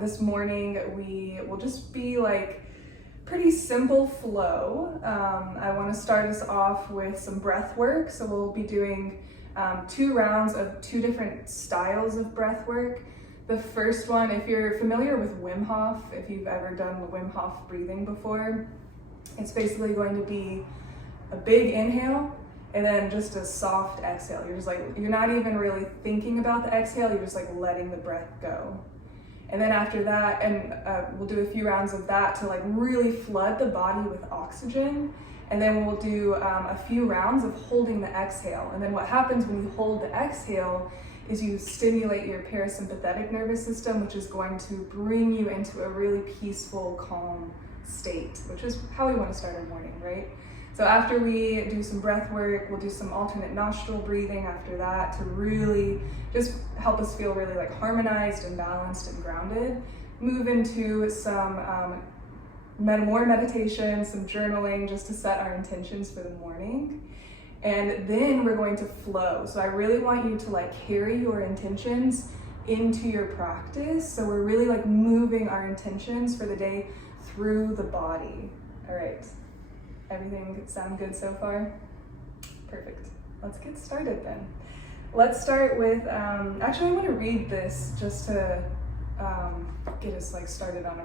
This morning we will just be like pretty simple flow. I want to start us off with some breath work. So we'll be doing 2 rounds of 2 different styles of breath work. The first one, if you're familiar with Wim Hof, if you've ever done the Wim Hof breathing before, it's basically going to be a big inhale and then just a soft exhale. You're not even really thinking about the exhale, you're just like letting the breath go. And then after that, we'll do a few rounds of that to like really flood the body with oxygen. And then we'll do a few rounds of holding the exhale. And then what happens when you hold the exhale is you stimulate your parasympathetic nervous system, which is going to bring you into a really peaceful, calm state, which is how we want to start our morning, right? So after we do some breath work, we'll do some alternate nostril breathing after that to really just help us feel really like harmonized and balanced and grounded. Move into some more meditation, some journaling, just to set our intentions for the morning. And then we're going to flow. So I really want you to like carry your intentions into your practice. So we're really like moving our intentions for the day through the body. All right. Everything sound good so far? Perfect. Let's get started then. Let's start with, actually I want to read this just to get us like started on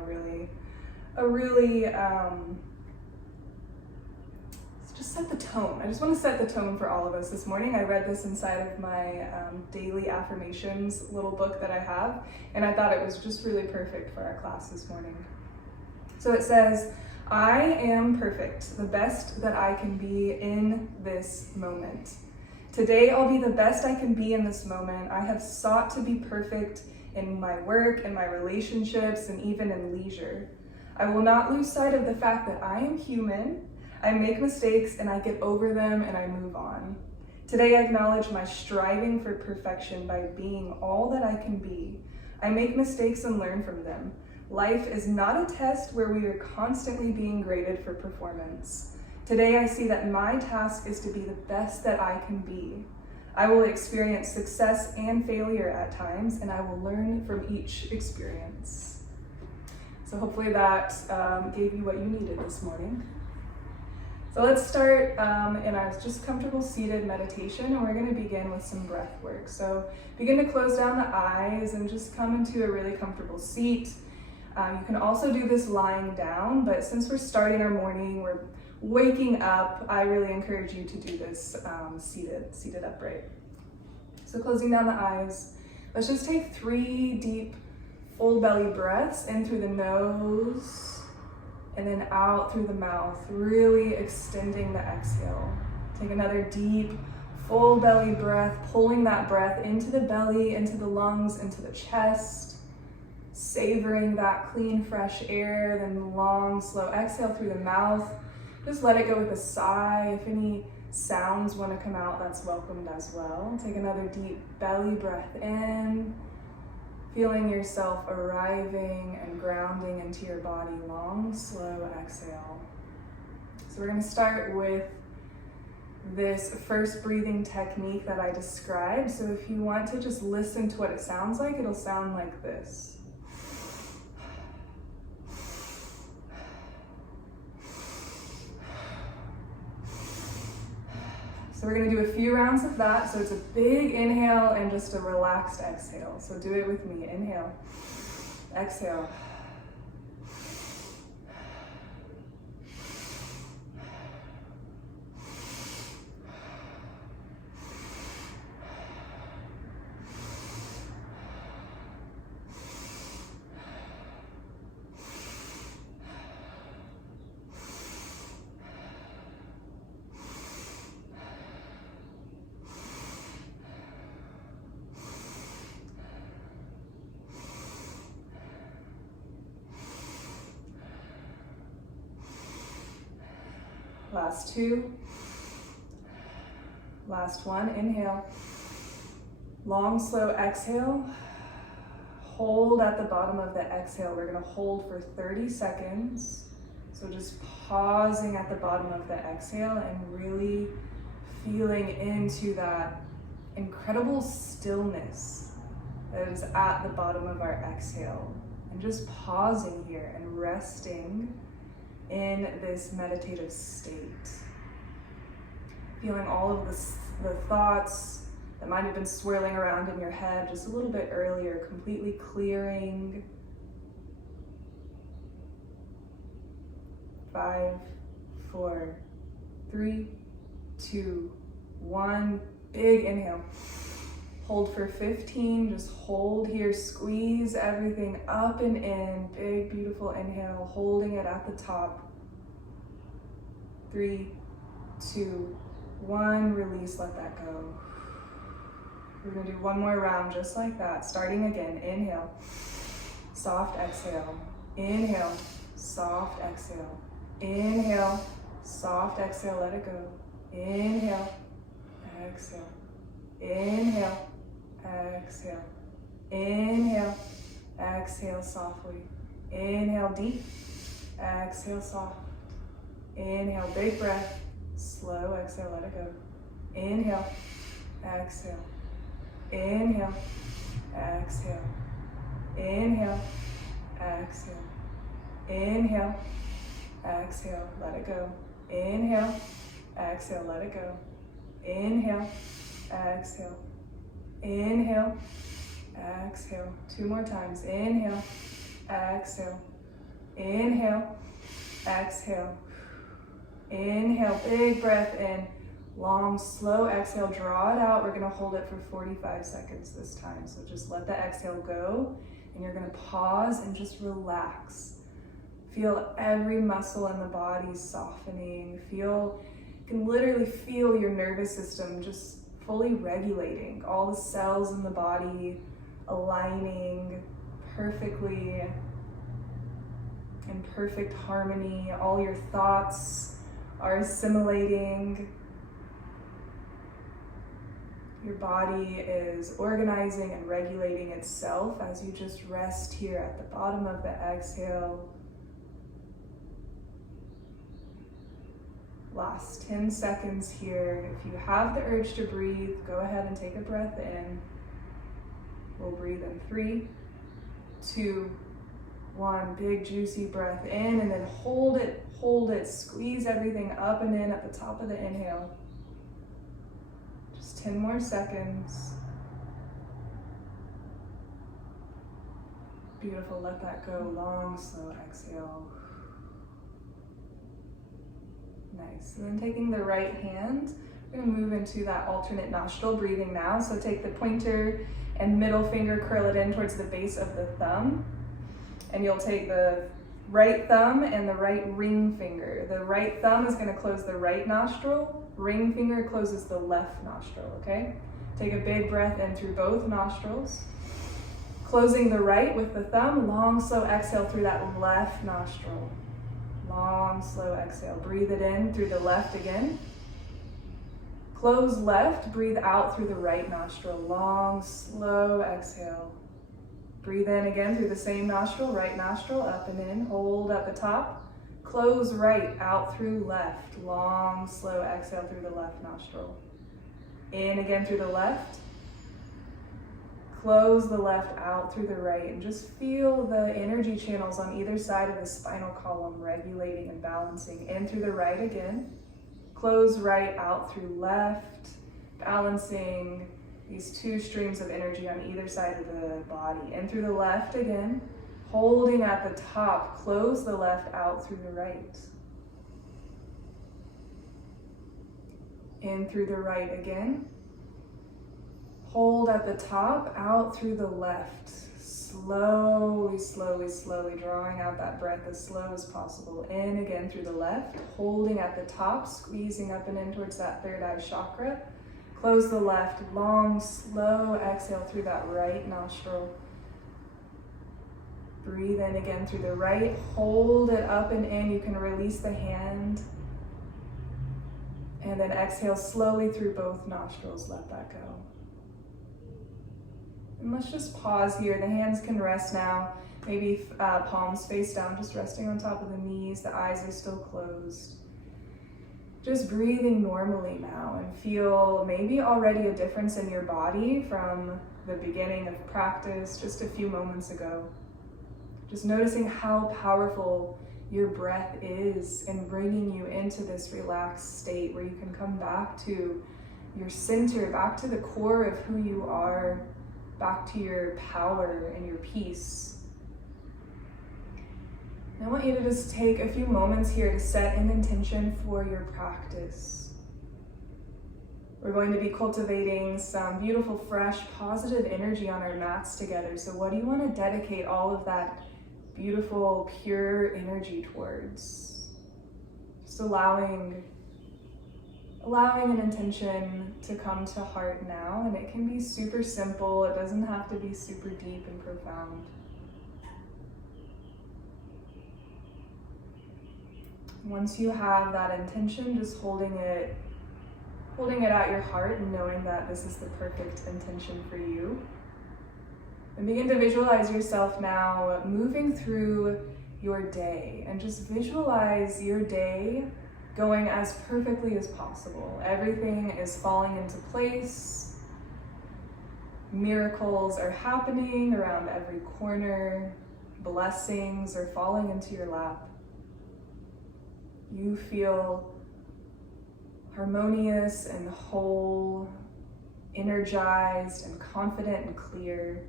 just set the tone. I just want to set the tone for all of us this morning. I read this inside of my daily affirmations little book that I have, and I thought it was just really perfect for our class this morning. So it says, I am perfect, the best that I can be in this moment. Today I'll be the best I can be in this moment. I have sought to be perfect in my work, in my relationships, and even in leisure. I will not lose sight of the fact that I am human. I make mistakes and I get over them and I move on. Today I acknowledge my striving for perfection by being all that I can be. I make mistakes and learn from them. Life is not a test where we are constantly being graded for performance. Today I see that my task is to be the best that I can be. I will experience success and failure at times, and I will learn from each experience. So hopefully that gave you what you needed this morning. So let's start in our just comfortable seated meditation, and we're going to begin with some breath work. So begin to close down the eyes and just come into a really comfortable seat. You can also do this lying down, but since we're starting our morning, we're waking up, I really encourage you to do this seated upright. So closing down the eyes, let's just take 3 deep full belly breaths in through the nose and then out through the mouth, really extending the exhale. Take another deep full belly breath, pulling that breath into the belly, into the lungs, into the chest. Savoring that clean, fresh air, then long, slow exhale through the mouth. Just let it go with a sigh. If any sounds want to come out, that's welcomed as well. Take another deep belly breath in, feeling yourself arriving and grounding into your body. Long, slow exhale. So we're going to start with this first breathing technique that I described. So if you want to just listen to what it sounds like, it'll sound like this. So we're going to do a few rounds of that. So it's a big inhale and just a relaxed exhale. So do it with me. Inhale, exhale. Last 2. Last 1, inhale. Long, slow exhale. Hold at the bottom of the exhale. We're gonna hold for 30 seconds. So just pausing at the bottom of the exhale and really feeling into that incredible stillness that is at the bottom of our exhale. And just pausing here and resting in this meditative state. Feeling all of the thoughts that might have been swirling around in your head just a little bit earlier, completely clearing. 5, 4, 3, 2, 1. Big inhale. Hold for 15. Just hold here. Squeeze everything up and in. Big, beautiful inhale. Holding it at the top. 3, 2, 1. Release. Let that go. We're going to do one more round just like that. Starting again. Inhale. Soft exhale. Inhale. Soft exhale. Inhale. Soft exhale. Let it go. Inhale. Exhale. Inhale. Exhale. Inhale. Exhale softly. Inhale deep. Exhale soft. Inhale, big breath. Slow exhale, let it go. Inhale. Exhale. Inhale. Exhale. Inhale. Exhale. Inhale. Exhale. Let it go. Inhale. Exhale. Let it go. Inhale. Exhale. Inhale. Exhale. 2 more times. Inhale. Exhale. Inhale. Exhale. Inhale. Big breath in. Long, slow exhale. Draw it out. We're going to hold it for 45 seconds this time. So just let the exhale go. And you're going to pause and just relax. Feel every muscle in the body softening. You can literally feel your nervous system just fully regulating. All the cells in the body aligning perfectly in perfect harmony. All your thoughts are assimilating. Your body is organizing and regulating itself as you just rest here at the bottom of the exhale. Last 10 seconds here. If you have the urge to breathe, go ahead and take a breath in. We'll breathe in 3, 2, 1. Big juicy breath in, and then hold it. Squeeze everything up and in at the top of the inhale. Just 10 more seconds. Beautiful, let that go. Long, slow exhale. Nice. And then taking the right hand, we're going to move into that alternate nostril breathing now. So take the pointer and middle finger, curl it in towards the base of the thumb. And you'll take the right thumb and the right ring finger. The right thumb is going to close the right nostril. Ring finger closes the left nostril, okay? Take a big breath in through both nostrils. Closing the right with the thumb. Long, slow exhale through that left nostril. Long, slow exhale. Breathe it in through the left again. Close left, breathe out through the right nostril. Long, slow exhale. Breathe in again through the same nostril, right nostril, up and in. Hold at the top. Close right, out through left. Long, slow exhale through the left nostril. In again through the left. Close the left out through the right, and just feel the energy channels on either side of the spinal column regulating and balancing. In through the right again. Close right out through left, balancing these 2 streams of energy on either side of the body. In through the left again, holding at the top. Close the left out through the right. In through the right again. Hold at the top, out through the left. Slowly, slowly, slowly drawing out that breath as slow as possible. In again through the left, holding at the top, squeezing up and in towards that third eye chakra. Close the left, long, slow exhale through that right nostril. Breathe in again through the right, hold it up and in. You can release the hand. And then exhale slowly through both nostrils, let that go. And let's just pause here. The hands can rest now. Maybe palms face down, just resting on top of the knees. The eyes are still closed. Just breathing normally now, and feel maybe already a difference in your body from the beginning of practice just a few moments ago. Just noticing how powerful your breath is in bringing you into this relaxed state where you can come back to your center, back to the core of who you are, back to your power and your peace. And I want you to just take a few moments here to set an intention for your practice. We're going to be cultivating some beautiful, fresh, positive energy on our mats together. So what do you want to dedicate all of that beautiful, pure energy towards? Just allowing an intention to come to heart now, and it can be super simple. It doesn't have to be super deep and profound. Once you have that intention, just holding it at your heart and knowing that this is the perfect intention for you. And begin to visualize yourself now moving through your day, and just visualize your day going as perfectly as possible. Everything is falling into place. Miracles are happening around every corner. Blessings are falling into your lap. You feel harmonious and whole, energized and confident and clear.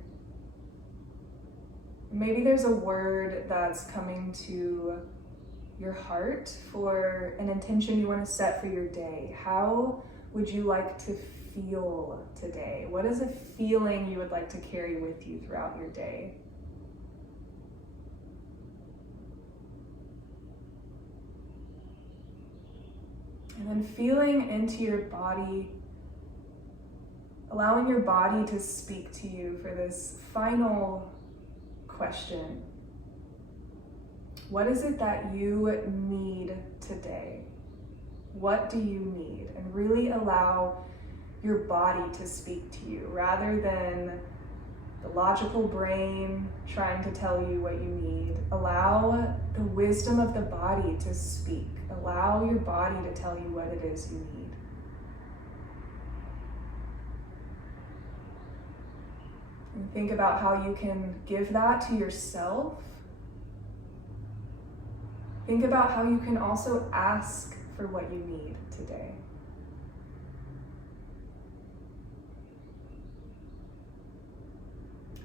Maybe there's a word that's coming to your heart for an intention you want to set for your day. How would you like to feel today? What is a feeling you would like to carry with you throughout your day? And then feeling into your body, allowing your body to speak to you for this final question. What is it that you need today? What do you need? And really allow your body to speak to you rather than the logical brain trying to tell you what you need. Allow the wisdom of the body to speak. Allow your body to tell you what it is you need. And think about how you can give that to yourself. Think about how you can also ask for what you need today.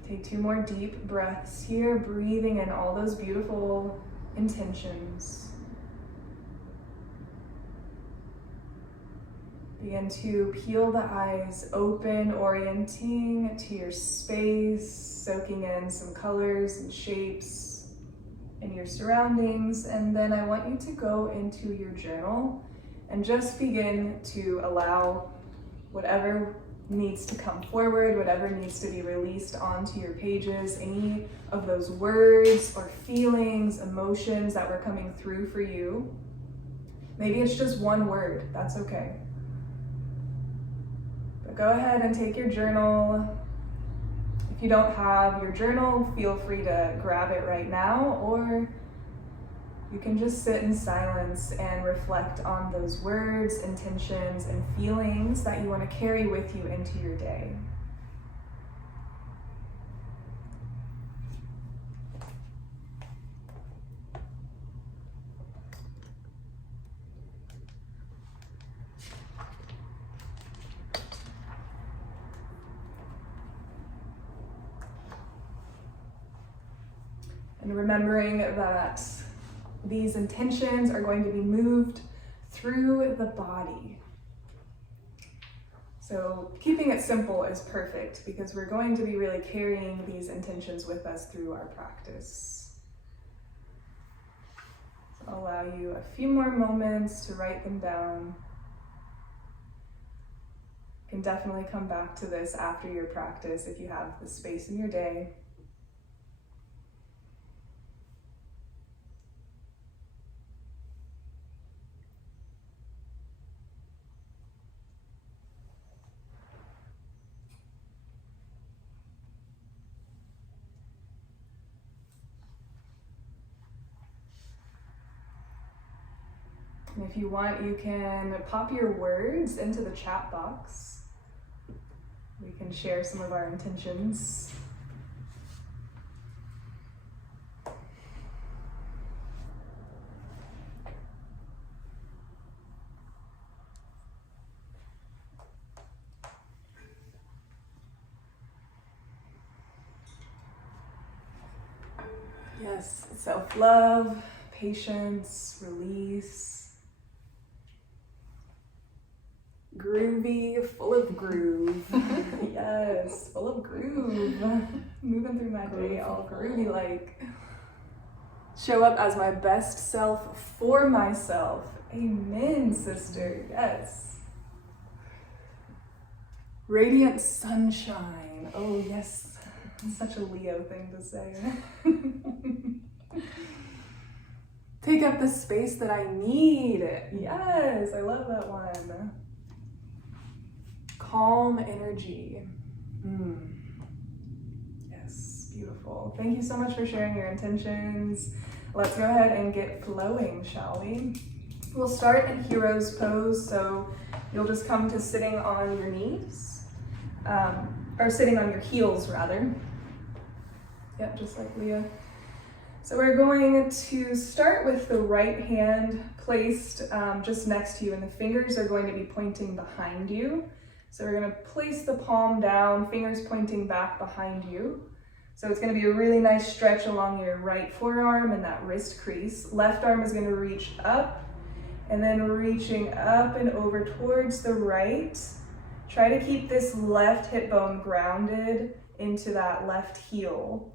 Take 2 more deep breaths here, breathing in all those beautiful intentions. Begin to peel the eyes open, orienting to your space, soaking in some colors and shapes in your surroundings. And then I want you to go into your journal and just begin to allow whatever needs to come forward, whatever needs to be released onto your pages, any of those words or feelings, emotions that were coming through for you. Maybe it's just one word, that's okay. But go ahead and take your journal. If you don't have your journal, feel free to grab it right now, or you can just sit in silence and reflect on those words, intentions, and feelings that you want to carry with you into your day. And remembering that these intentions are going to be moved through the body. So keeping it simple is perfect because we're going to be really carrying these intentions with us through our practice. So I'll allow you a few more moments to write them down. You can definitely come back to this after your practice if you have the space in your day. And if you want, you can pop your words into the chat box. We can share some of our intentions. Yes, self-love, patience, release. Groovy, full of groove. Yes, full of groove. Moving through my day all groovy-like. Show up as my best self for myself. Amen, sister. Yes. Radiant sunshine. Oh, yes. Such a Leo thing to say. Take up the space that I need. Yes, I love that one. Calm energy. Yes, beautiful. Thank you so much for sharing your intentions. Let's go ahead and get flowing, shall we? We'll start in hero's pose, so you'll just come to sitting on your knees, or sitting on your heels rather. Yep, just like Leah. So we're going to start with the right hand placed just next to you, and the fingers are going to be pointing behind you. So we're going to place the palm down, fingers pointing back behind you. So it's going to be a really nice stretch along your right forearm and that wrist crease. Left arm is going to reach up, and then reaching up and over towards the right. Try to keep this left hip bone grounded into that left heel.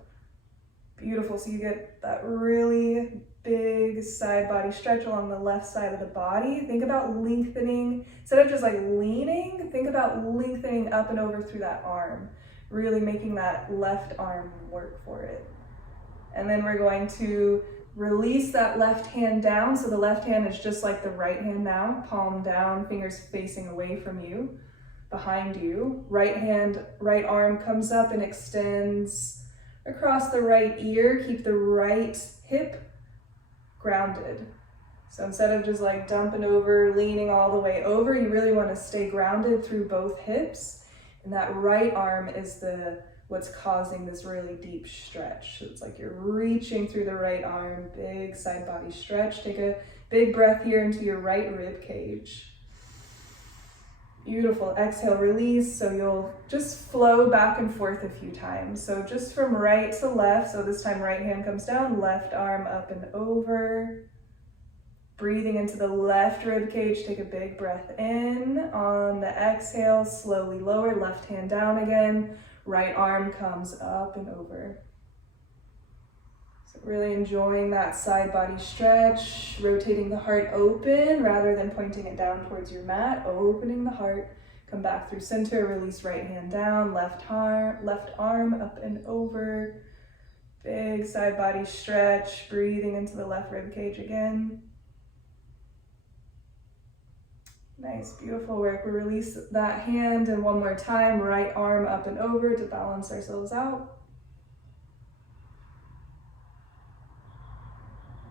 Beautiful, so you get that really big side body stretch along the left side of the body. Think about lengthening, instead of just like leaning, think about lengthening up and over through that arm, really making that left arm work for it. And then we're going to release that left hand down, so the left hand is just like the right hand now, palm down, fingers facing away from you, behind you. Right hand, right arm comes up and extends across the right ear. Keep the right hip grounded. So instead of just like dumping over, leaning all the way over, you really want to stay grounded through both hips. And that right arm is what's causing this really deep stretch. So it's like you're reaching through the right arm, big side body stretch. Take a big breath here into your right rib cage. Beautiful. Exhale, release. So you'll just flow back and forth a few times. So just from right to left. So this time right hand comes down, left arm up and over. Breathing into the left rib cage. Take a big breath in. On the exhale, slowly lower, left hand down again. Right arm comes up and over. So really enjoying that side body stretch, rotating the heart open rather than pointing it down towards your mat, opening the heart. Come back through center, release right hand down, left arm up and over. Big side body stretch, breathing into the left rib cage again. Nice, beautiful work. We release that hand, and one more time, right arm up and over to balance ourselves out.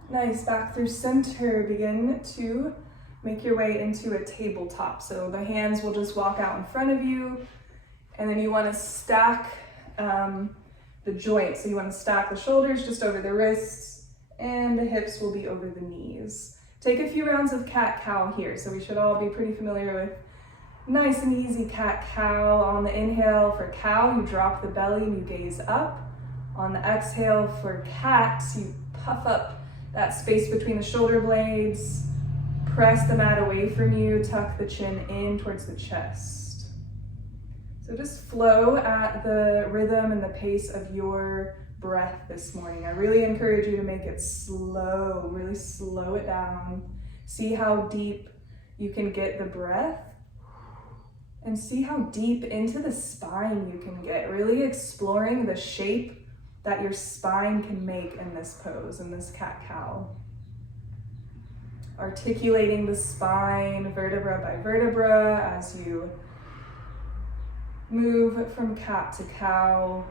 Nice, back through center. Begin to make your way into a tabletop. So the hands will just walk out in front of you, and then you want to stack the joints. So you want to stack the shoulders just over the wrists, and the hips will be over the knees. Take a few rounds of cat-cow here. So we should all be pretty familiar with nice and easy cat-cow. On the inhale for cow, you drop the belly and you gaze up. On the exhale for cat, you puff up that space between the shoulder blades. Press the mat away from you, tuck the chin in towards the chest. So just flow at the rhythm and the pace of your breath this morning. I really encourage you to make it slow, really slow it down. See how deep you can get the breath, and see how deep into the spine you can get, really exploring the shape that your spine can make in this pose, in this cat-cow. Articulating the spine vertebra by vertebra as you move from cat to cow,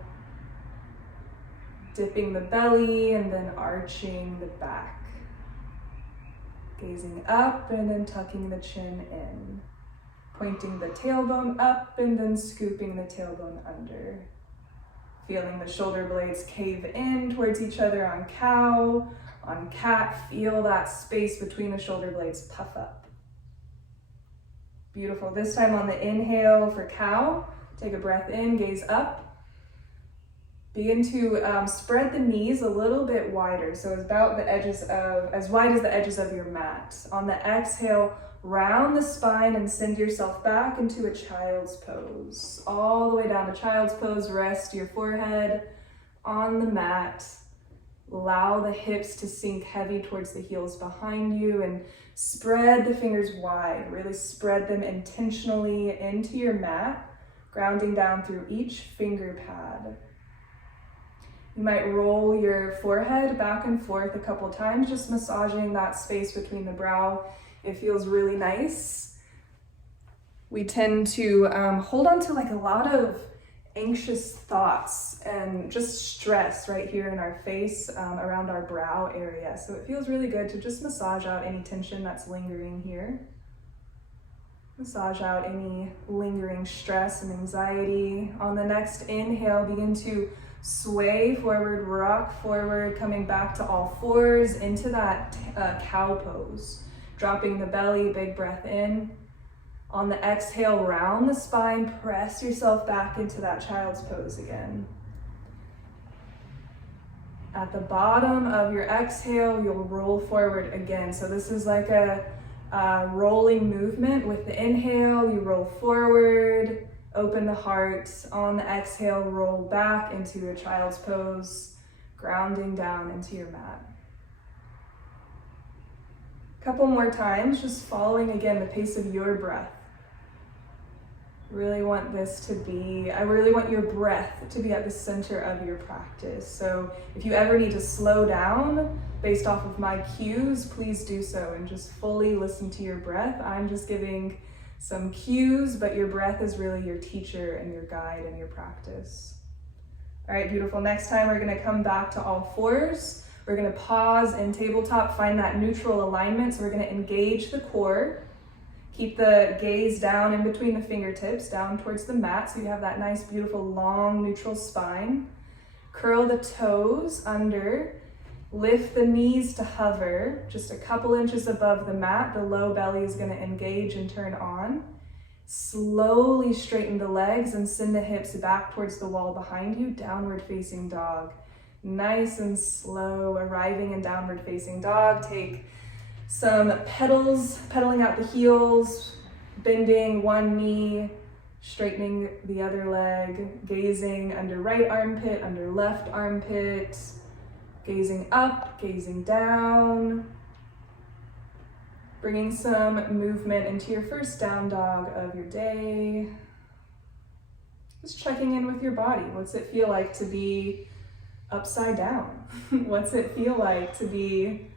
dipping the belly and then arching the back. Gazing up and then tucking the chin in. Pointing the tailbone up and then scooping the tailbone under. Feeling the shoulder blades cave in towards each other on cow. On cat, feel that space between the shoulder blades puff up. Beautiful. This time on the inhale for cow, take a breath in, gaze up. Begin to spread the knees a little bit wider, so about the edges of, as wide as the edges of your mat. On the exhale, round the spine and send yourself back into a child's pose. All the way down to child's pose, rest your forehead on the mat. Allow the hips to sink heavy towards the heels behind you and spread the fingers wide. Really spread them intentionally into your mat, grounding down through each finger pad. You might roll your forehead back and forth a couple times, just massaging that space between the brow. It feels really nice. We tend to hold on to like a lot of anxious thoughts and just stress right here in our face around our brow area. So it feels really good to just massage out any tension that's lingering here. Massage out any lingering stress and anxiety. On the next inhale, begin to sway forward, rock forward, coming back to all fours into that cow pose. Dropping the belly, big breath in. On the exhale, round the spine, press yourself back into that child's pose again. At the bottom of your exhale, you'll roll forward again. So this is like a rolling movement. With the inhale, you roll forward, open the heart. On the exhale, roll back into a child's pose, grounding down into your mat. Couple more times, just following again the pace of your breath. I really want your breath to be at the center of your practice. So if you ever need to slow down based off of my cues, please do so and just fully listen to your breath. I'm just giving some cues, but your breath is really your teacher and your guide in your practice. All right, beautiful. Next time we're gonna come back to all fours. We're gonna pause in tabletop, find that neutral alignment. So we're gonna engage the core. Keep the gaze down in between the fingertips, down towards the mat, so you have that nice, beautiful, long, neutral spine. Curl the toes under. Lift the knees to hover, just a couple inches above the mat. The low belly is gonna engage and turn on. Slowly straighten the legs and send the hips back towards the wall behind you, downward facing dog. Nice and slow, arriving in downward facing dog. Take some pedaling out the heels, bending one knee, straightening the other leg, gazing under right armpit, under left armpit, gazing up, gazing down, bringing some movement into your first down dog of your day. Just checking in with your body. What's it feel like to be upside down? What's it feel like to be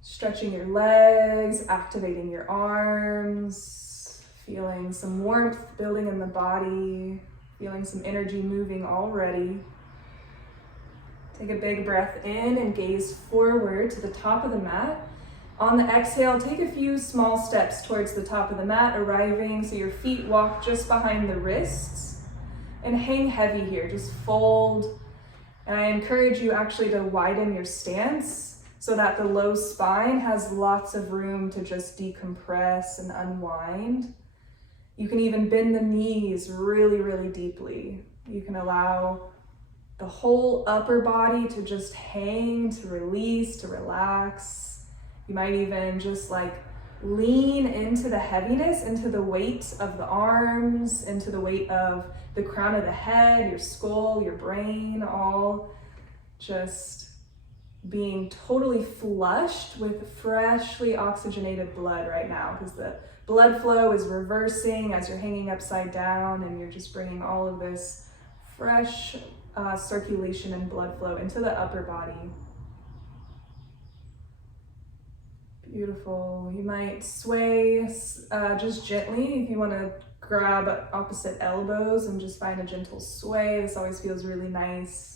stretching your legs, activating your arms, feeling some warmth building in the body, feeling some energy moving already. Take a big breath in and gaze forward to the top of the mat. On the exhale, take a few small steps towards the top of the mat, arriving so your feet walk just behind the wrists. And hang heavy here, just fold. And I encourage you actually to widen your stance so that the low spine has lots of room to just decompress and unwind. You can even bend the knees really, really deeply. You can allow the whole upper body to just hang, to release, to relax. You might even just like lean into the heaviness, into the weight of the arms, into the weight of the crown of the head, your skull, your brain, all just being totally flushed with freshly oxygenated blood right now, because the blood flow is reversing as you're hanging upside down, and you're just bringing all of this fresh circulation and blood flow into the upper body. Beautiful. You might sway just gently if you want to grab opposite elbows and just find a gentle sway. This always feels really nice.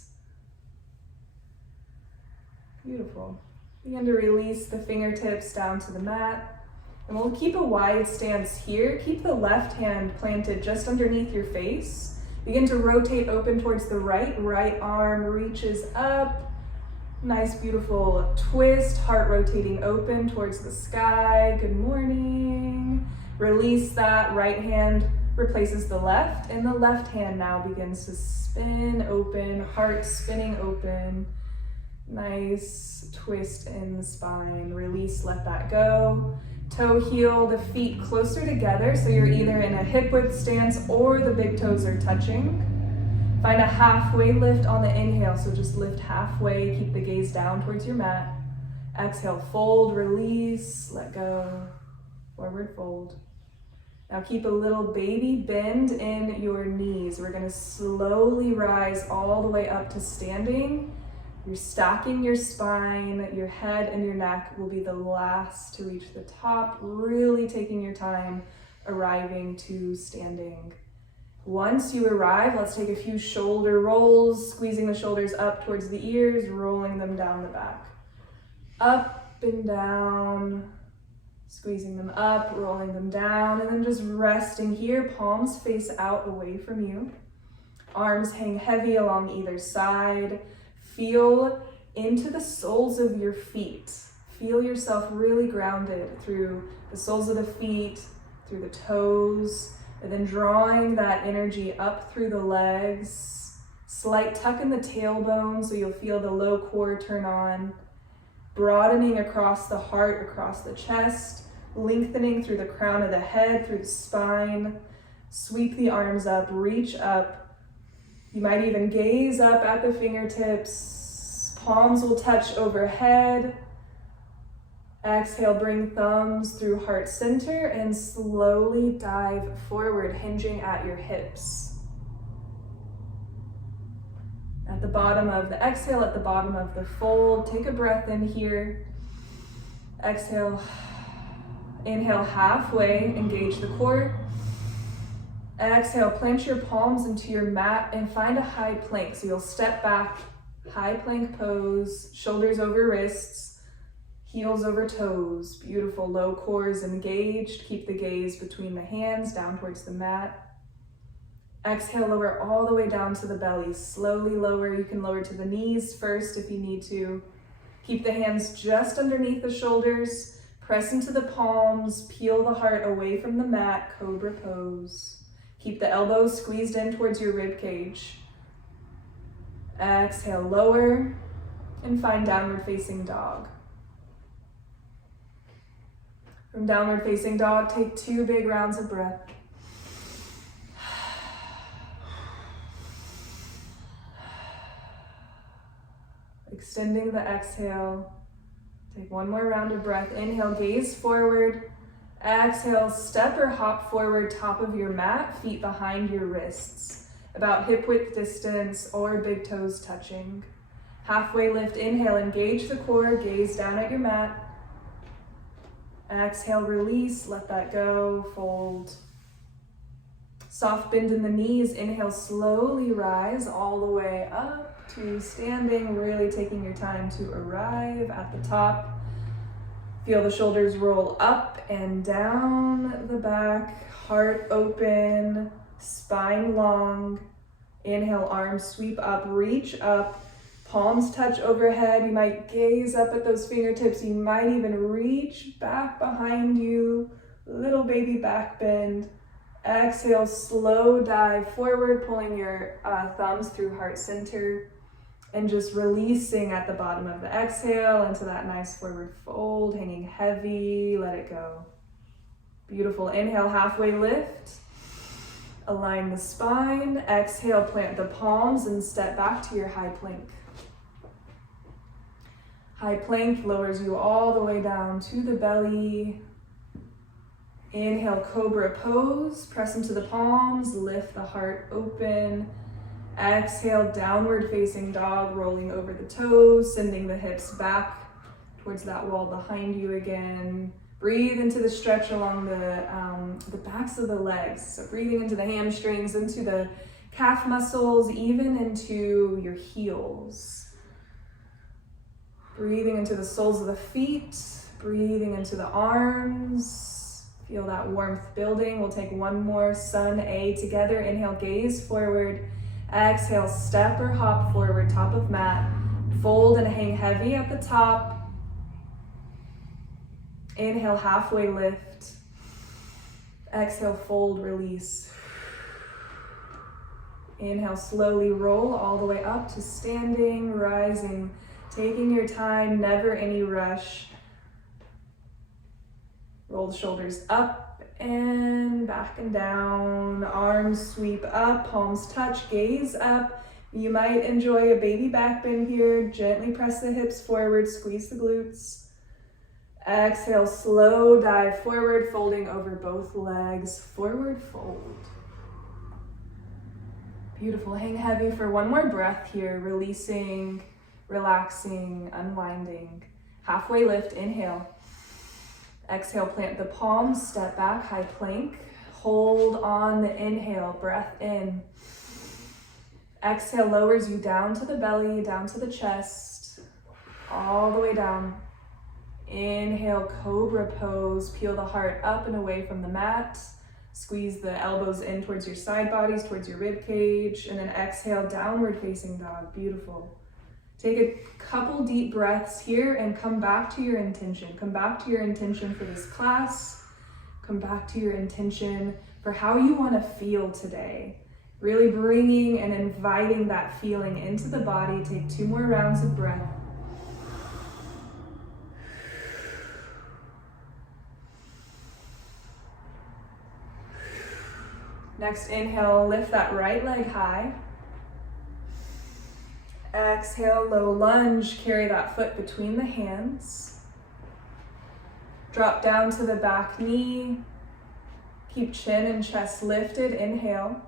Beautiful. Begin to release the fingertips down to the mat. And we'll keep a wide stance here. Keep the left hand planted just underneath your face. Begin to rotate open towards the right. Right arm reaches up. Nice, beautiful twist, heart rotating open towards the sky. Good morning. Release that right hand replaces the left, and the left hand now begins to spin open, heart spinning open. Nice twist in the spine. Release, let that go. Toe heel, the feet closer together, so you're either in a hip width stance or the big toes are touching. Find a halfway lift on the inhale, so just lift halfway, keep the gaze down towards your mat. Exhale, fold, release, let go, forward fold. Now keep a little baby bend in your knees. We're gonna slowly rise all the way up to standing. You're stacking your spine, your head and your neck will be the last to reach the top, really taking your time arriving to standing. Once you arrive, let's take a few shoulder rolls, squeezing the shoulders up towards the ears, rolling them down the back. Up and down, squeezing them up, rolling them down, and then just resting here, palms face out away from you. Arms hang heavy along either side. Feel into the soles of your feet. Feel yourself really grounded through the soles of the feet, through the toes, and then drawing that energy up through the legs. Slight tuck in the tailbone so you'll feel the low core turn on. Broadening across the heart, across the chest, lengthening through the crown of the head, through the spine. Sweep the arms up, reach up. You might even gaze up at the fingertips. Palms will touch overhead. Exhale, bring thumbs through heart center and slowly dive forward, hinging at your hips. At the bottom of the exhale, at the bottom of the fold, take a breath in here. Exhale, inhale halfway, engage the core. Exhale, plant your palms into your mat and find a high plank. So you'll step back, high plank pose, shoulders over wrists, heels over toes. Beautiful, low core is engaged. Keep the gaze between the hands, down towards the mat. Exhale, lower all the way down to the belly. Slowly lower, you can lower to the knees first if you need to. Keep the hands just underneath the shoulders. Press into the palms, peel the heart away from the mat, cobra pose. Keep the elbows squeezed in towards your rib cage. Exhale, lower, and find downward facing dog. From downward facing dog, take 2 big rounds of breath. Extending the exhale. Take 1 more round of breath. Inhale, gaze forward. Exhale, step or hop forward, top of your mat, feet behind your wrists, about hip width distance or big toes touching. Halfway lift, inhale, engage the core, gaze down at your mat. Exhale, release, let that go, fold. Soft bend in the knees, inhale, slowly rise all the way up to standing, really taking your time to arrive at the top. Feel the shoulders roll up and down the back, heart open, spine long. Inhale, arms sweep up, reach up, palms touch overhead. You might gaze up at those fingertips. You might even reach back behind you, little baby back bend. Exhale, slow dive forward, pulling your thumbs through heart center. And just releasing at the bottom of the exhale into that nice forward fold, hanging heavy, let it go. Beautiful, inhale, halfway lift. Align the spine. Exhale, plant the palms and step back to your high plank. High plank lowers you all the way down to the belly. Inhale, cobra pose. Press into the palms, lift the heart open. Exhale, downward facing dog, rolling over the toes, sending the hips back towards that wall behind you again. Breathe into the stretch along the backs of the legs. So breathing into the hamstrings, into the calf muscles, even into your heels. Breathing into the soles of the feet, breathing into the arms. Feel that warmth building. We'll take 1 more sun A together. Inhale, gaze forward. Exhale, step or hop forward, top of mat. Fold and hang heavy at the top. Inhale, halfway lift. Exhale, fold, release. Inhale, slowly roll all the way up to standing, rising, taking your time, never any rush. Roll the shoulders up and back and down. Arms sweep up, palms touch, gaze up. You might enjoy a baby back bend here. Gently press the hips forward, squeeze the glutes. Exhale, slow dive forward, folding over both legs. Forward fold. Beautiful. Hang heavy for one more breath here, releasing, relaxing, unwinding. Halfway lift, inhale. Exhale, plant the palms, step back, high plank. Hold on the inhale, breath in. Exhale, lowers you down to the belly, down to the chest, all the way down. Inhale, cobra pose, peel the heart up and away from the mat. Squeeze the elbows in towards your side bodies, towards your rib cage, and then exhale, downward facing dog. Beautiful. Take a couple deep breaths here and come back to your intention. Come back to your intention for this class. Come back to your intention for how you want to feel today. Really bringing and inviting that feeling into the body. Take 2 more rounds of breath. Next inhale, lift that right leg high. Exhale, low lunge, carry that foot between the hands. Drop down to the back knee. Keep chin and chest lifted, inhale.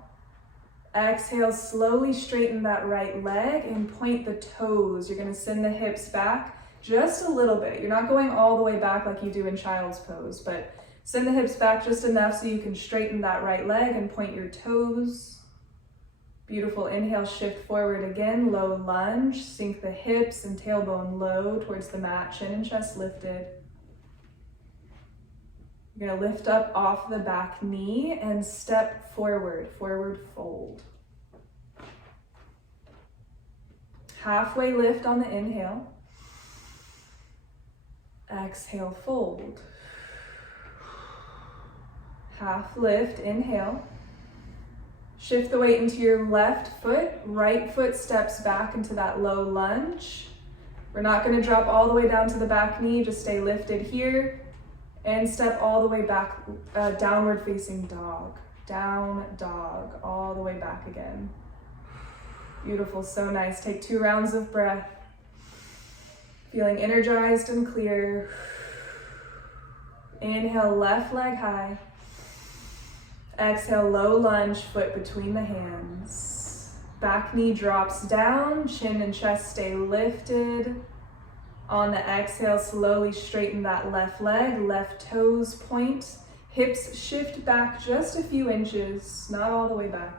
Exhale, slowly straighten that right leg and point the toes. You're gonna send the hips back just a little bit. You're not going all the way back like you do in child's pose, but send the hips back just enough so you can straighten that right leg and point your toes. Beautiful. Inhale, shift forward again, low lunge. Sink the hips and tailbone low towards the mat, chin and chest lifted. You're gonna lift up off the back knee and step forward, forward fold. Halfway lift on the inhale. Exhale, fold. Half lift, inhale. Shift the weight into your left foot. Right foot steps back into that low lunge. We're not going to drop all the way down to the back knee. Just stay lifted here. And step all the way back, downward facing dog. Down dog, all the way back again. Beautiful, so nice. Take 2 rounds of breath. Feeling energized and clear. Inhale, left leg high. Exhale, low lunge, foot between the hands. Back knee drops down, chin and chest stay lifted. On the exhale, slowly straighten that left leg, left toes point. Hips shift back just a few inches, not all the way back.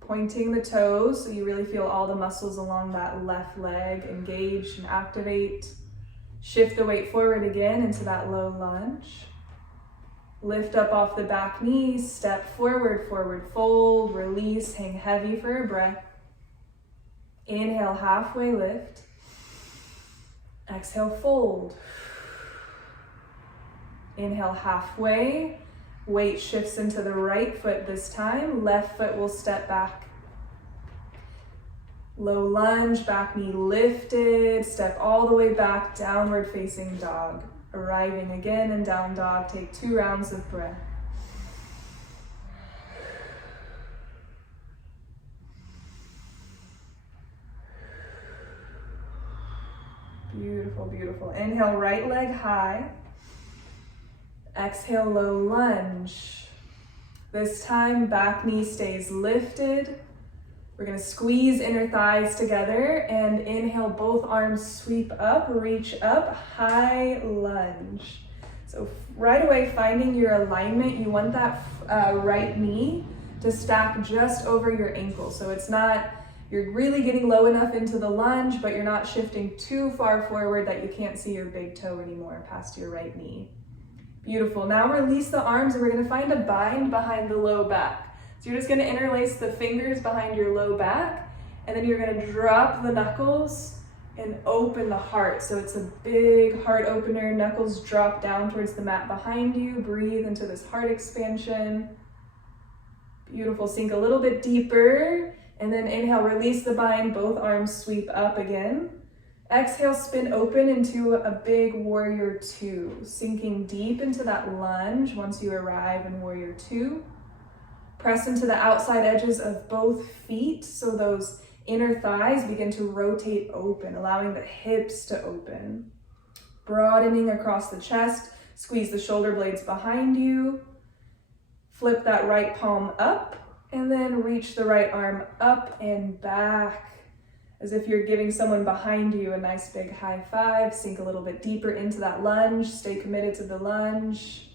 Pointing the toes so you really feel all the muscles along that left leg engage and activate. Shift the weight forward again into that low lunge. Lift up off the back knee, step forward, forward fold, release, hang heavy for a breath. Inhale, halfway lift. Exhale, fold. Inhale, halfway. Weight shifts into the right foot this time. Left foot will step back. Low lunge, back knee lifted. Step all the way back, downward facing dog. Arriving again in down dog. Take 2 rounds of breath. Beautiful, beautiful. Inhale, right leg high. Exhale, low lunge. This time, back knee stays lifted. We're gonna squeeze inner thighs together and inhale, both arms sweep up, reach up, high lunge. So right away, finding your alignment, you want that right knee to stack just over your ankle. So it's not, you're really getting low enough into the lunge, but you're not shifting too far forward that you can't see your big toe anymore past your right knee. Beautiful. Now release the arms and we're gonna find a bind behind the low back. So you're just gonna interlace the fingers behind your low back, and then you're gonna drop the knuckles and open the heart. So it's a big heart opener. Knuckles drop down towards the mat behind you. Breathe into this heart expansion. Beautiful, sink a little bit deeper, and then inhale, release the bind, both arms sweep up again. Exhale, spin open into a big warrior two, sinking deep into that lunge once you arrive in warrior two. Press into the outside edges of both feet so those inner thighs begin to rotate open, allowing the hips to open. Broadening across the chest, squeeze the shoulder blades behind you. Flip that right palm up and then reach the right arm up and back as if you're giving someone behind you a nice big high five. Sink a little bit deeper into that lunge. Stay committed to the lunge.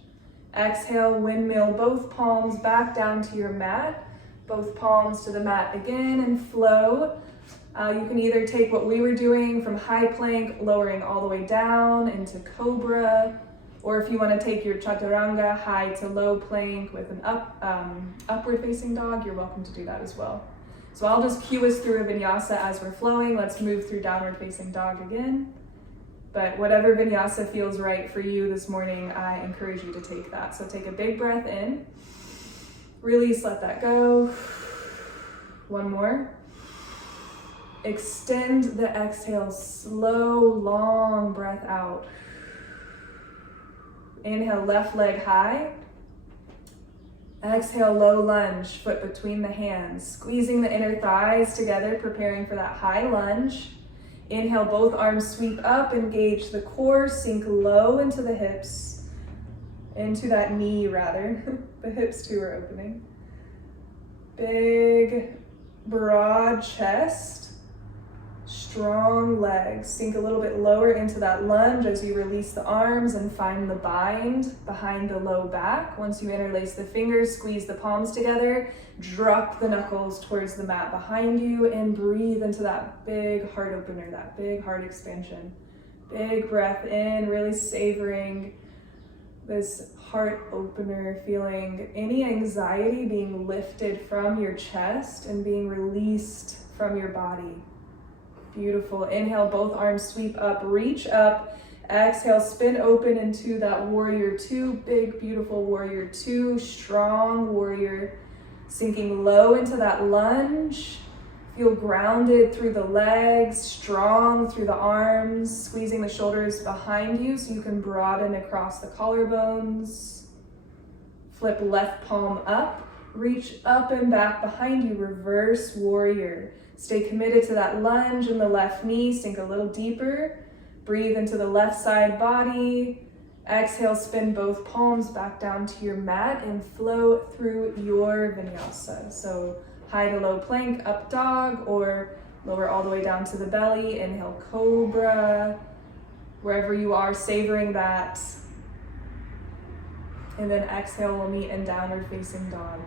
Exhale, windmill both palms back down to your mat. Both palms to the mat again and flow. You can either take what we were doing from high plank, lowering all the way down into cobra, or if you want to take your chaturanga, high to low plank with an upward facing dog, you're welcome to do that as well. So I'll just cue us through a vinyasa as we're flowing. Let's move through downward facing dog again. But whatever vinyasa feels right for you this morning, I encourage you to take that. So take a big breath in, release, let that go. One more. Extend the exhale, slow, long breath out. Inhale, left leg high. Exhale, low lunge, foot between the hands, squeezing the inner thighs together, preparing for that high lunge. Inhale, both arms sweep up, engage the core, sink low into the hips, into that knee rather. The hips too are opening. Big, broad chest. Strong legs. Sink a little bit lower into that lunge as you release the arms and find the bind behind the low back. Once you interlace the fingers, squeeze the palms together, drop the knuckles towards the mat behind you, and breathe into that big heart opener, that big heart expansion. Big breath in, really savoring this heart opener, feeling any anxiety being lifted from your chest and being released from your body. Beautiful. Inhale, both arms sweep up, reach up. Exhale, spin open into that warrior two. Big, beautiful warrior two. Strong warrior. Sinking low into that lunge. Feel grounded through the legs, strong through the arms, squeezing the shoulders behind you so you can broaden across the collarbones. Flip left palm up. Reach up and back behind you. Reverse warrior. Stay committed to that lunge in the left knee. Sink a little deeper. Breathe into the left side body. Exhale, spin both palms back down to your mat and flow through your vinyasa. So high to low plank, up dog, or lower all the way down to the belly. Inhale, cobra. Wherever you are, savoring that. And then exhale, we'll meet in downward facing dog.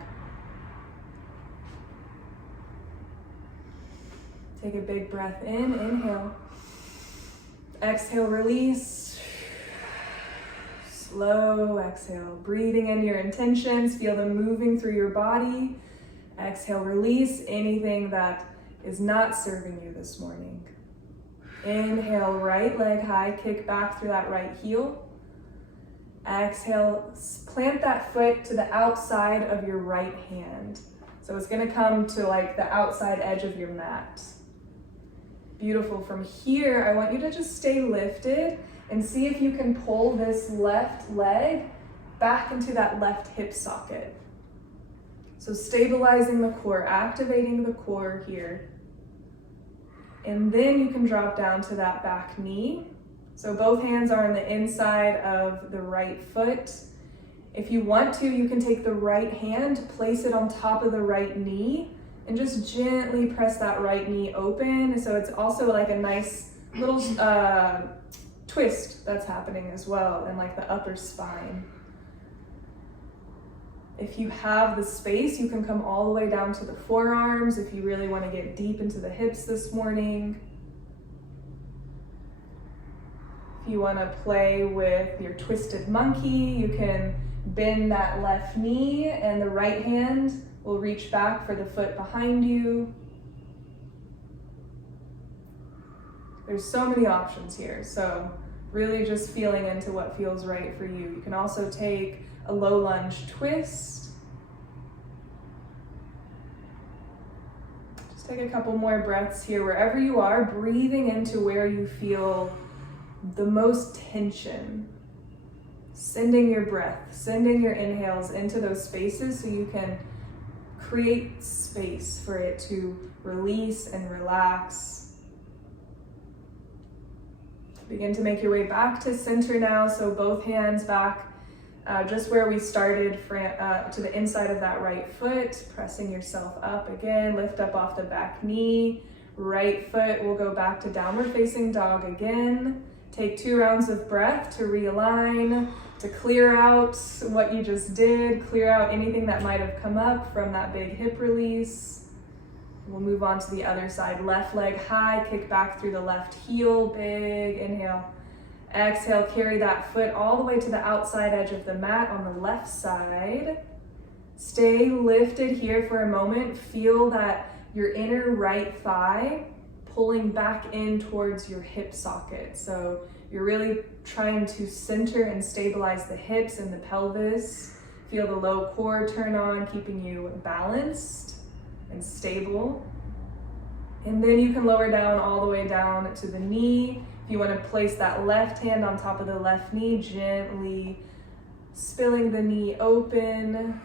Take a big breath in, inhale. Exhale, release. Slow exhale. Breathing in your intentions, feel them moving through your body. Exhale, release anything that is not serving you this morning. Inhale, right leg high, kick back through that right heel. Exhale, plant that foot to the outside of your right hand. So it's gonna come to like the outside edge of your mat. Beautiful. From here, I want you to just stay lifted and see if you can pull this left leg back into that left hip socket. So stabilizing the core, activating the core here. And then you can drop down to that back knee. So both hands are on the inside of the right foot. If you want to, you can take the right hand, place it on top of the right knee, and just gently press that right knee open. So it's also like a nice little twist that's happening as well in like the upper spine. If you have the space, you can come all the way down to the forearms if you really want to get deep into the hips this morning. If you want to play with your twisted monkey, you can bend that left knee and the right hand will reach back for the foot behind you. There's so many options here, so really just feeling into what feels right for you. You can also take a low lunge twist. Let's take a couple more breaths here. Wherever you are, breathing into where you feel the most tension. Sending your breath, sending your inhales into those spaces so you can create space for it to release and relax. Begin to make your way back to center now. So both hands back just where we started to the inside of that right foot, pressing yourself up again, lift up off the back knee. Right foot will go back to downward facing dog again. Take 2 rounds of breath to realign, to clear out what you just did, clear out anything that might have come up from that big hip release. We'll move on to the other side. Left leg high, kick back through the left heel, big inhale. Exhale, carry that foot all the way to the outside edge of the mat on the left side. Stay lifted here for a moment. Feel that your inner right thigh pulling back in towards your hip socket. So you're really trying to center and stabilize the hips and the pelvis. Feel the low core turn on, keeping you balanced and stable. And then you can lower down all the way down to the knee. If you want to place that left hand on top of the left knee, gently spilling the knee open.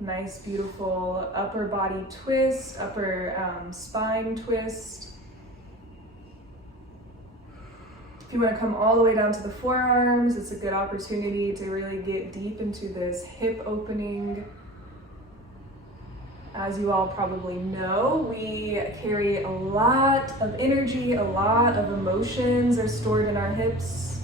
Nice, beautiful upper body twist, upper spine twist. If you want to come all the way down to the forearms, it's a good opportunity to really get deep into this hip opening. As you all probably know, we carry a lot of energy, a lot of emotions are stored in our hips.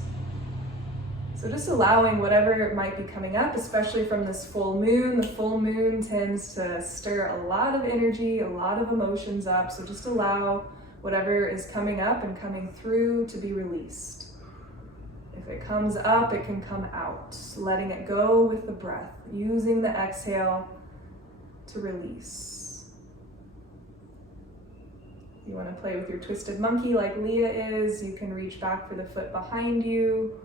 So just allowing whatever might be coming up, especially from this full moon. The full moon tends to stir a lot of energy, a lot of emotions up. So just allow whatever is coming up and coming through to be released. If it comes up, it can come out. Letting it go with the breath, using the exhale to release. You want to play with your twisted monkey like Leah is. You can reach back for the foot behind you.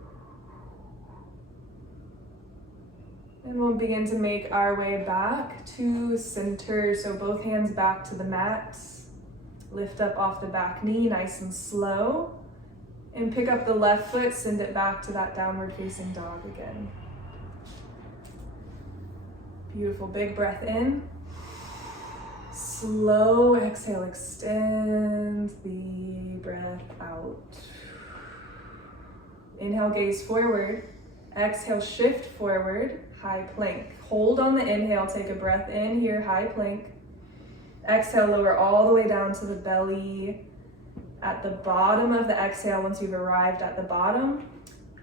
And we'll begin to make our way back to center. So both hands back to the mat. Lift up off the back knee, nice and slow. And pick up the left foot, send it back to that downward facing dog again. Beautiful, big breath in. Slow exhale, extend the breath out. Inhale, gaze forward. Exhale, shift forward, high plank. Hold on the inhale, take a breath in here, high plank. Exhale, lower all the way down to the belly. At the bottom of the exhale, once you've arrived at the bottom,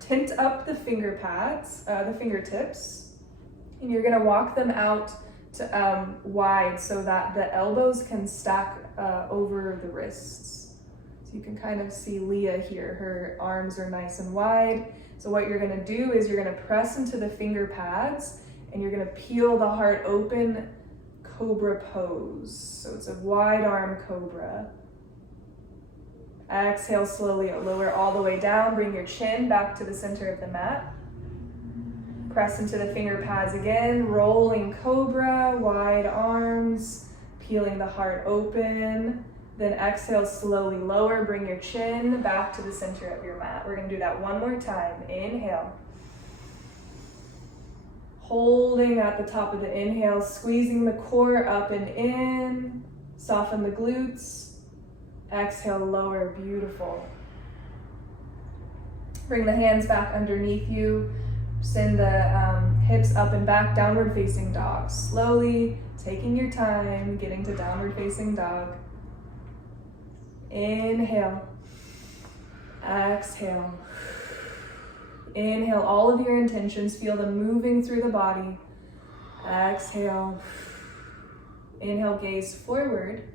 tint up the finger pads, the fingertips, and you're gonna walk them out to wide so that the elbows can stack over the wrists. So you can kind of see Leah here, her arms are nice and wide. So what you're gonna do is you're gonna press into the finger pads and you're gonna peel the heart open, cobra pose. So it's a wide arm cobra. Exhale slowly, lower all the way down, bring your chin back to the center of the mat. Press into the finger pads again, rolling cobra, wide arms, peeling the heart open. Then exhale, slowly lower, bring your chin back to the center of your mat. We're gonna do that one more time. Inhale. Holding at the top of the inhale, squeezing the core up and in, soften the glutes. Exhale, lower, beautiful. Bring the hands back underneath you. Send the hips up and back, downward facing dog. Slowly, taking your time, getting to downward facing dog. Inhale, exhale. Inhale all of your intentions, feel them moving through the body. Exhale. Inhale, gaze forward.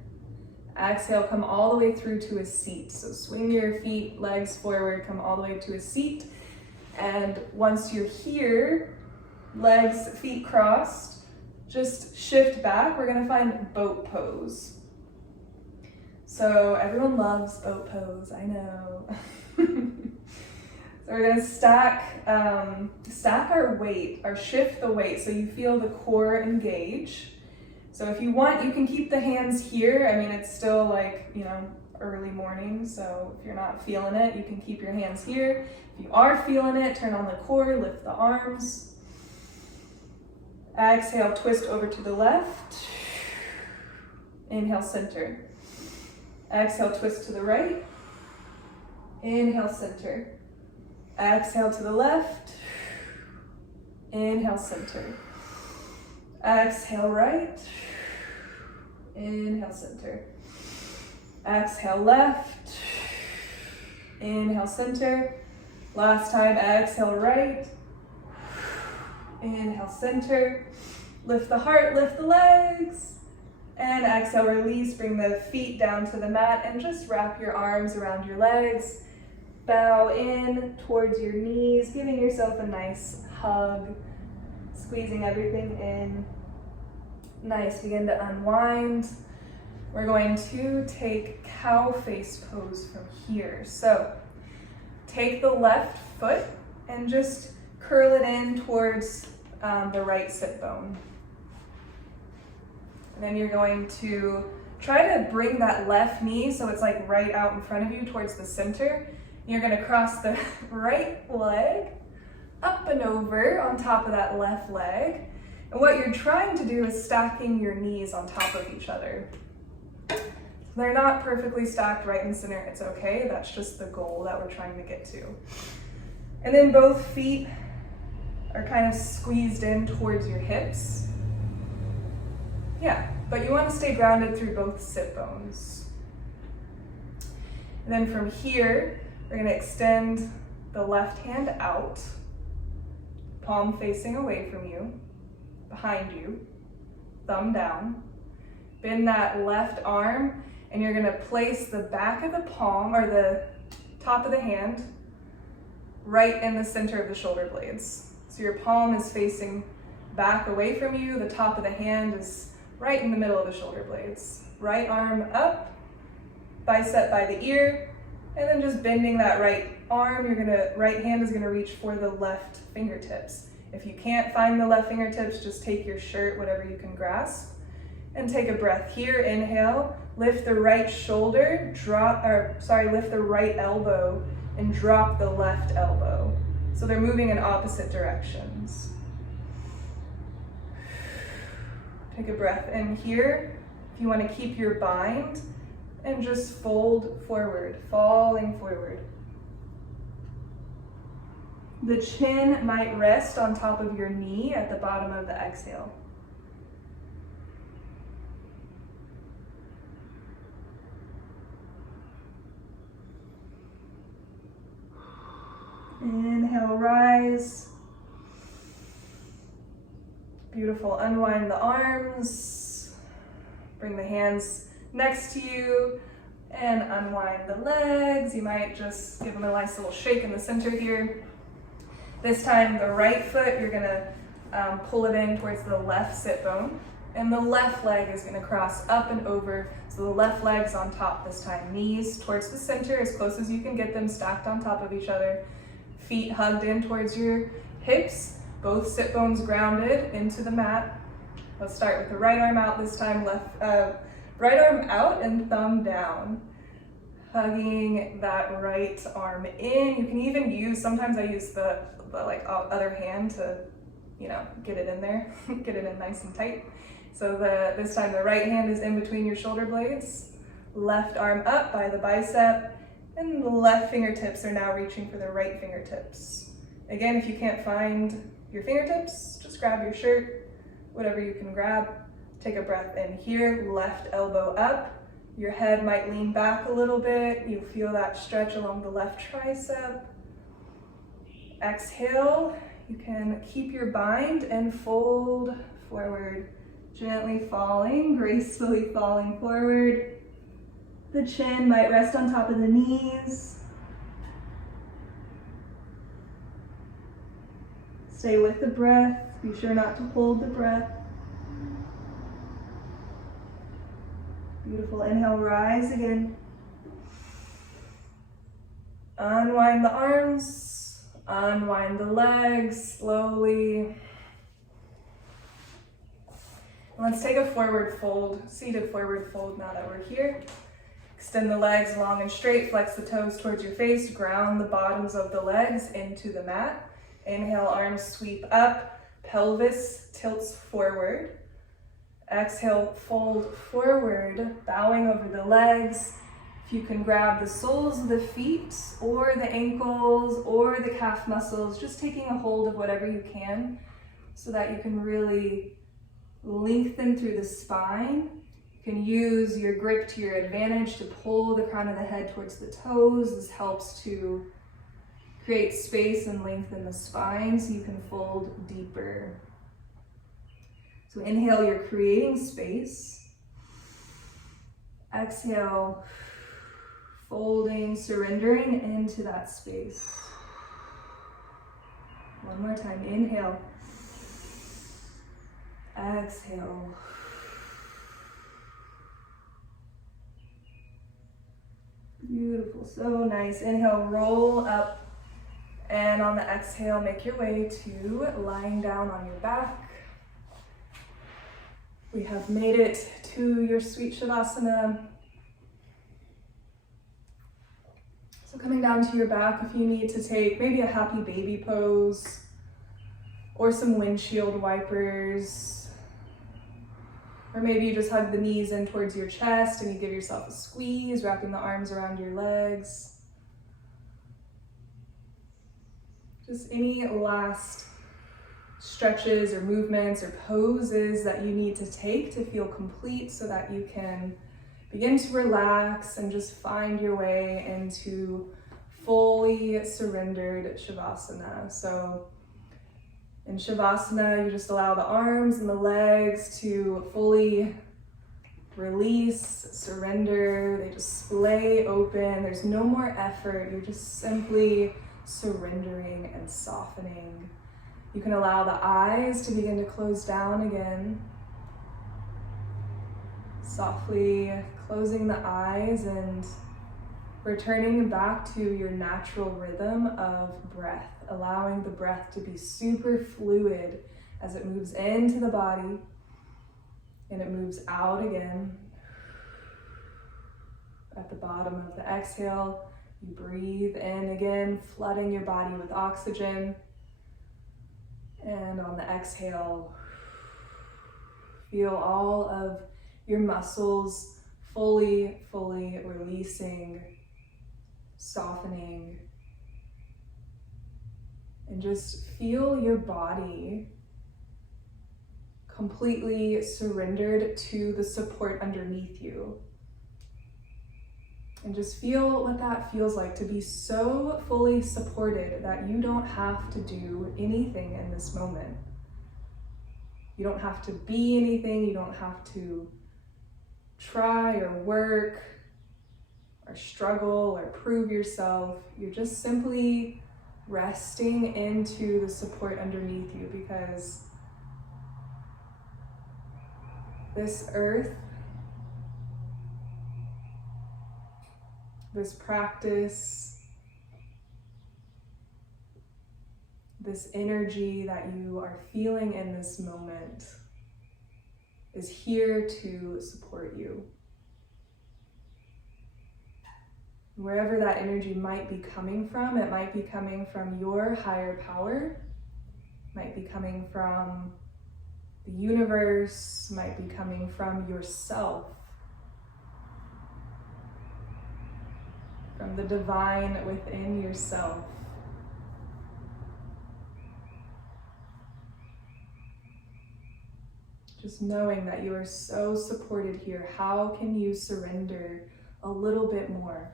Exhale, come all the way through to a seat. So swing your feet, legs forward, come all the way to a seat. And once you're here, legs, feet crossed, just shift back. We're gonna find boat pose. So everyone loves boat pose, I know. So we're gonna stack our weight, or shift the weight so you feel the core engage. So if you want, you can keep the hands here. I mean, it's still like, you know, early morning, so if you're not feeling it, you can keep your hands here. If you are feeling it, turn on the core, lift the arms. Exhale, twist over to the left. Inhale, center. Exhale, twist to the right. Inhale, center. Exhale to the left. Inhale, center. Exhale, right. Inhale, center. Exhale, left. Inhale, center. Last time, exhale, right. Inhale, center. Lift the heart, lift the legs. And exhale, release. Bring the feet down to the mat and just wrap your arms around your legs. Bow in towards your knees, giving yourself a nice hug, squeezing everything in. Nice, begin to unwind. We're going to take cow face pose from here. So take the left foot and just curl it in towards the right sit bone. And then you're going to try to bring that left knee so it's like right out in front of you towards the center. You're going to cross the right leg up and over on top of that left leg. And what you're trying to do is stacking your knees on top of each other. They're not perfectly stacked right in center, it's okay. That's just the goal that we're trying to get to. And then both feet are kind of squeezed in towards your hips. Yeah, but you want to stay grounded through both sit bones. And then from here, we're going to extend the left hand out, palm facing away from you, behind you, thumb down. Bend that left arm, and you're going to place the back of the palm, or the top of the hand, right in the center of the shoulder blades. So your palm is facing back away from you, the top of the hand is right in the middle of the shoulder blades. Right arm up, bicep by the ear, and then just bending that right arm, right hand is gonna reach for the left fingertips. If you can't find the left fingertips, just take your shirt, whatever you can grasp, and take a breath here. Inhale, lift the right shoulder, lift the right elbow and drop the left elbow. So they're moving in opposite directions. Take a breath in here. If you want to keep your bind, and just fold forward, falling forward. The chin might rest on top of your knee at the bottom of the exhale. Inhale, rise. Beautiful, unwind the arms. Bring the hands next to you and unwind the legs. You might just give them a nice little shake in the center here. This time, the right foot, you're gonna pull it in towards the left sit bone, and the left leg is gonna cross up and over. So the left leg's on top this time. Knees towards the center, as close as you can get them, stacked on top of each other. Feet hugged in towards your hips, both sit bones grounded into the mat. Let's start with the right arm out this time, right arm out and thumb down. Hugging that right arm in. You can even use, sometimes I use the other hand to, get it in there, get it in nice and tight. So this time the right hand is in between your shoulder blades, left arm up by the bicep, and the left fingertips are now reaching for the right fingertips. Again, if you can't find your fingertips, just grab your shirt, whatever you can grab. Take a breath in here, left elbow up. Your head might lean back a little bit. You feel that stretch along the left tricep. Exhale, you can keep your bind and fold forward, gently falling, gracefully falling forward. The chin might rest on top of the knees. Stay with the breath. Be sure not to hold the breath. Beautiful. Inhale, rise again. Unwind the arms, unwind the legs slowly. Let's take a forward fold, seated forward fold now that we're here. Extend the legs long and straight, flex the toes towards your face, ground the bottoms of the legs into the mat. Inhale, arms sweep up, pelvis tilts forward. Exhale, fold forward, bowing over the legs. If you can grab the soles of the feet or the ankles or the calf muscles, just taking a hold of whatever you can so that you can really lengthen through the spine. You can use your grip to your advantage to pull the crown of the head towards the toes. This helps to create space and length in the spine so you can fold deeper. So inhale, you're creating space. Exhale, folding, surrendering into that space. One more time, inhale. Exhale. Beautiful, so nice. Inhale, roll up, and on the exhale, make your way to lying down on your back. We have made it to your sweet Shavasana. So coming down to your back, if you need to take maybe a happy baby pose or some windshield wipers, or maybe you just hug the knees in towards your chest and you give yourself a squeeze, wrapping the arms around your legs. Just any last stretches or movements or poses that you need to take to feel complete so that you can begin to relax and just find your way into fully surrendered Shavasana. So in Shavasana, you just allow the arms and the legs to fully release, surrender. They just splay open. There's no more effort. You're just simply surrendering and softening. You can allow the eyes to begin to close down again. Softly closing the eyes and returning back to your natural rhythm of breath, allowing the breath to be super fluid as it moves into the body and it moves out again. At the bottom of the exhale, you breathe in again, flooding your body with oxygen. And on the exhale, feel all of your muscles fully releasing, softening, and just feel your body completely surrendered to the support underneath you. And just feel what that feels like to be so fully supported that you don't have to do anything in this moment. You don't have to be anything, you don't have to try or work or struggle or prove yourself. You're just simply resting into the support underneath you, because this earth, this practice, this energy that you are feeling in this moment is here to support you. Wherever that energy might be coming from, it might be coming from your higher power, might be coming from the universe, might be coming from yourself, from the divine within yourself. Just knowing that you are so supported here, how can you surrender a little bit more?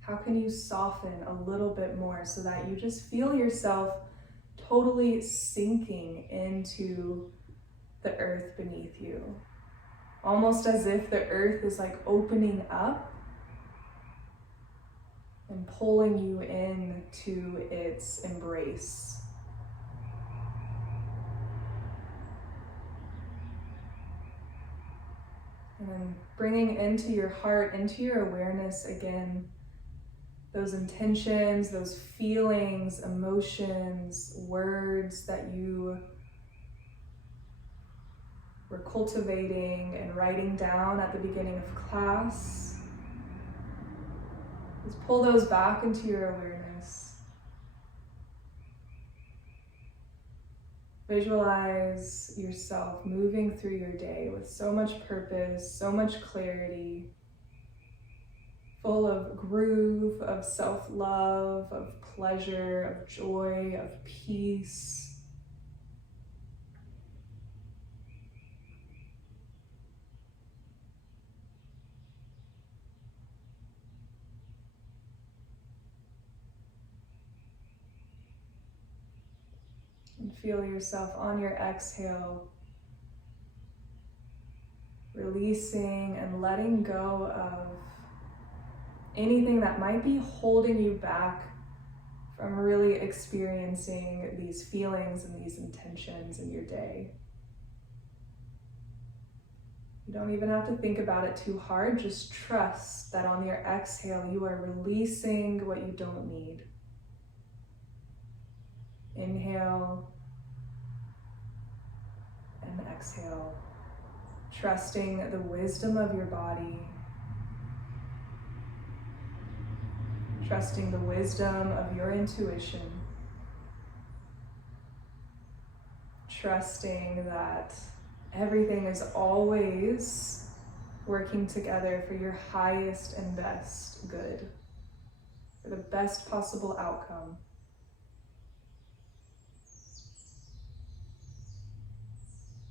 How can you soften a little bit more so that you just feel yourself totally sinking into the earth beneath you? Almost as if the earth is like opening up and pulling you into its embrace. And then bringing into your heart, into your awareness again, those intentions, those feelings, emotions, words that you we're cultivating and writing down at the beginning of class. Just pull those back into your awareness. Visualize yourself moving through your day with so much purpose, so much clarity, full of groove, of self-love, of pleasure, of joy, of peace. And feel yourself on your exhale, releasing and letting go of anything that might be holding you back from really experiencing these feelings and these intentions in your day. You don't even have to think about it too hard. Just trust that on your exhale, you are releasing what you don't need. Inhale and exhale, trusting the wisdom of your body, trusting the wisdom of your intuition, trusting that everything is always working together for your highest and best good, for the best possible outcome.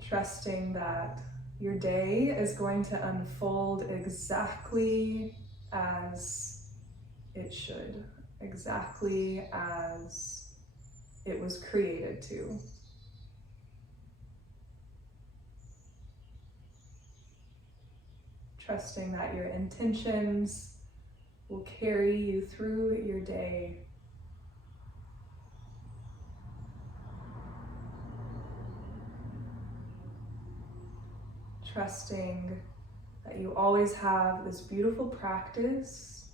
Trusting that your day is going to unfold exactly as it should, exactly as it was created to. Trusting that your intentions will carry you through your day. Trusting that you always have this beautiful practice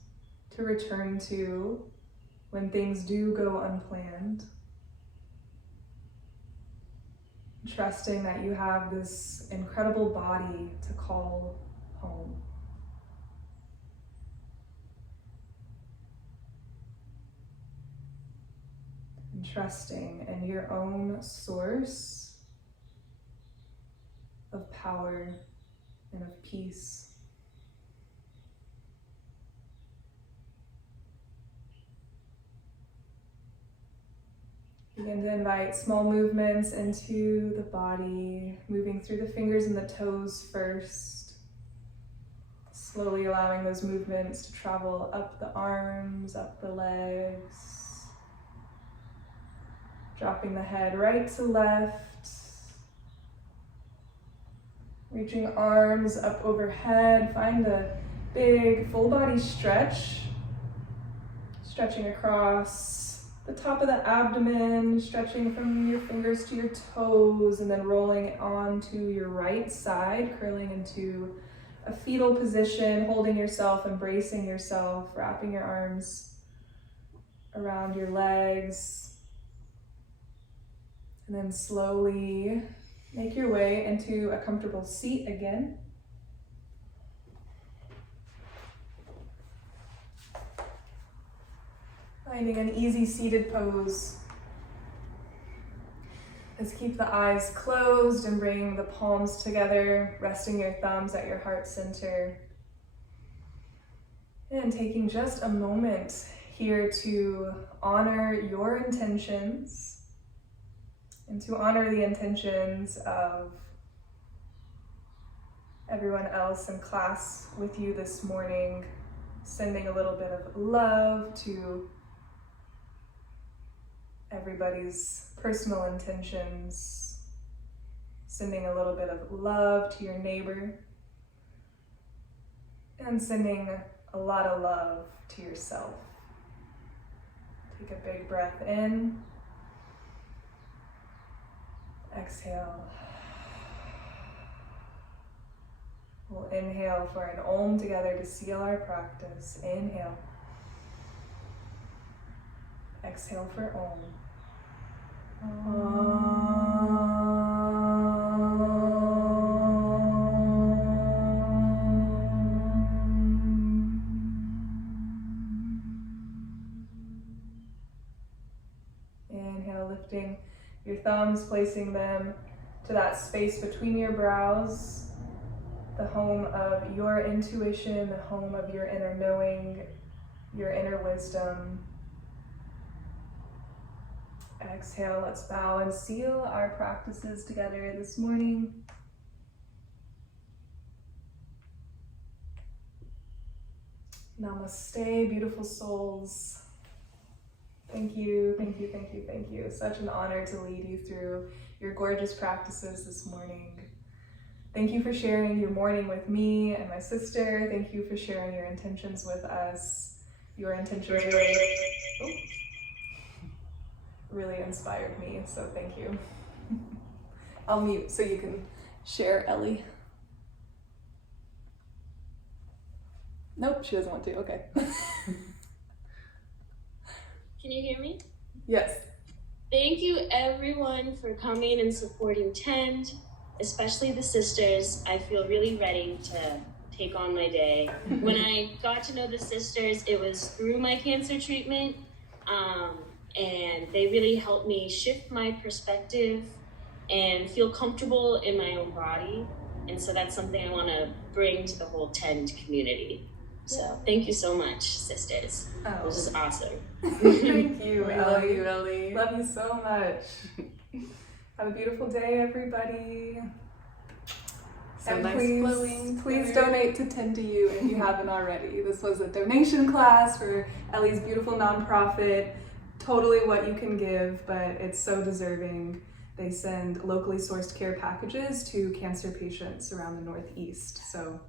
to return to when things do go unplanned. Trusting that you have this incredible body to call home. And trusting in your own source of power and of peace. Begin to invite small movements into the body, moving through the fingers and the toes first. Slowly allowing those movements to travel up the arms, up the legs. Dropping the head right to left. Reaching arms up overhead. Find a big full body stretch. Stretching across the top of the abdomen, stretching from your fingers to your toes, and then rolling onto your right side, curling into a fetal position, holding yourself, embracing yourself, wrapping your arms around your legs. And then slowly make your way into a comfortable seat again. Finding an easy seated pose. Let's keep the eyes closed and bring the palms together, resting your thumbs at your heart center. And taking just a moment here to honor your intentions and to honor the intentions of everyone else in class with you this morning, sending a little bit of love to everybody's personal intentions, sending a little bit of love to your neighbor, and sending a lot of love to yourself. Take a big breath in, exhale. We'll inhale for an Om together to seal our practice. Inhale. Exhale for Om. Om. lifting your thumbs, placing them to that space between your brows, the home of your intuition, the home of your inner knowing, your inner wisdom. Exhale, let's bow and seal our practices together this morning. Namaste, beautiful souls. Thank you, thank you, thank you, thank you. Such an honor to lead you through your gorgeous practices this morning. Thank you for sharing your morning with me and my sister. Thank you for sharing your intentions with us. Your intentions really inspired me, so thank you. I'll mute so you can share, Ellie. Nope, she doesn't want to, okay. Can you hear me? Yes. Thank you everyone for coming and supporting Tend, especially the sisters. I feel really ready to take on my day. When I got to know the sisters, it was through my cancer treatment, and they really helped me shift my perspective and feel comfortable in my own body. And so that's something I want to bring to the whole Tend community. So thank you so much, sisters. Oh. This is awesome. Thank you, We Ellie. love you, Ellie. Love you so much. Have a beautiful day, everybody. So And nice flowing. please donate to Tend to You if you haven't already. This was a donation class for Ellie's beautiful nonprofit. Totally what you can give, but it's so deserving. They send locally sourced care packages to cancer patients around the Northeast. So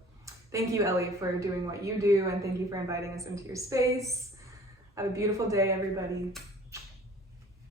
thank you, Ellie, for doing what you do, and thank you for inviting us into your space. Have a beautiful day, everybody.